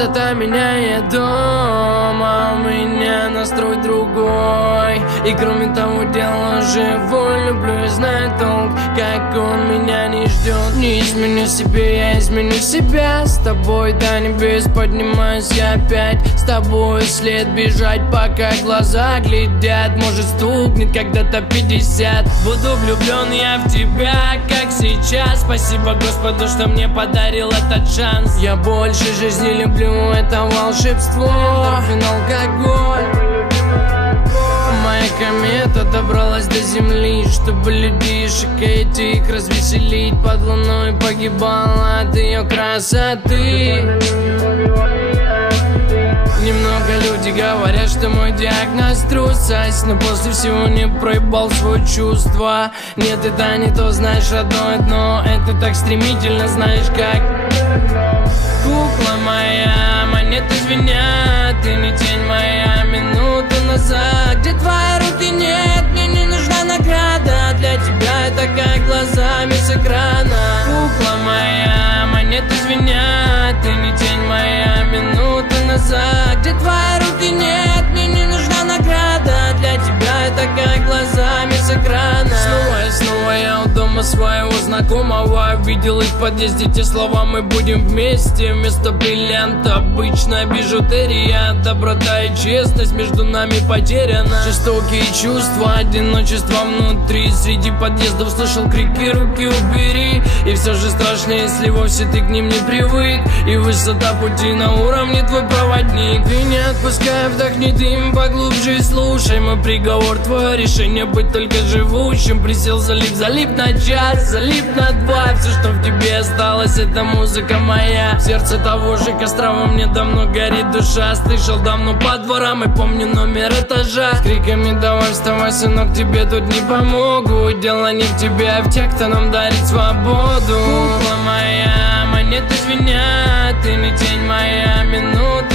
Частота меняет дом, а у меня настрой другой. И кроме того, дело живой. Люблю и знаю толк, как он меня не ждет. Не изменю себе, я изменю себя. С тобой до небес поднимаюсь я опять. С тобой след бежать, пока глаза глядят. Может стукнет когда-то 50. Буду влюблен я в тебя, как сейчас. Спасибо Господу, что мне подарил этот шанс. Я больше жизни люблю, это волшебство. Эндорфин, алкоголь. Моя комета добралась до земли, чтобы людишек этих развеселить. Под луной погибала от ее красоты. Немного люди говорят, что мой диагноз трусость, но после всего не проебал свое чувство. Нет, это не то, знаешь, родное дно. Это так стремительно, знаешь как. Кукла моя, монеты звенят. Ты не тень моя, минуту назад. Где твои руки, нет, мне не нужна награда. Для тебя это как глазами с экрана. Кукла моя, монеты звенят. Ты не тень моя, минуту назад. Где твои руки, нет, мне не нужна награда. Для тебя это как глазами с экрана. Снова я у дома своего знакомого. Видел их в подъезде, те слова мы будем вместе. Вместо бриллианта обычная бижутерия. Доброта и честность между нами потеряна. Жестокие чувства, одиночество внутри. Среди подъездов слышал крики, руки убери. И все же страшно, если вовсе ты к ним не привык. И высота пути на уровне твой проводник. Ты не отпускай, вдохни дым поглубже и слушай мой приговор. Твое решение быть только живущим. Присел, залип на час, залип на два. Все, что в тебе осталось, это музыка моя. В сердце того же костра во мне давно горит душа. Слышал давно по дворам и помню номер этажа. С криками давай вставай, сынок, тебе тут не помогу. Дело не в тебе, а в тех, кто нам дарит свободу. Кукла моя, монеты звенят. Ты не тень моя, минута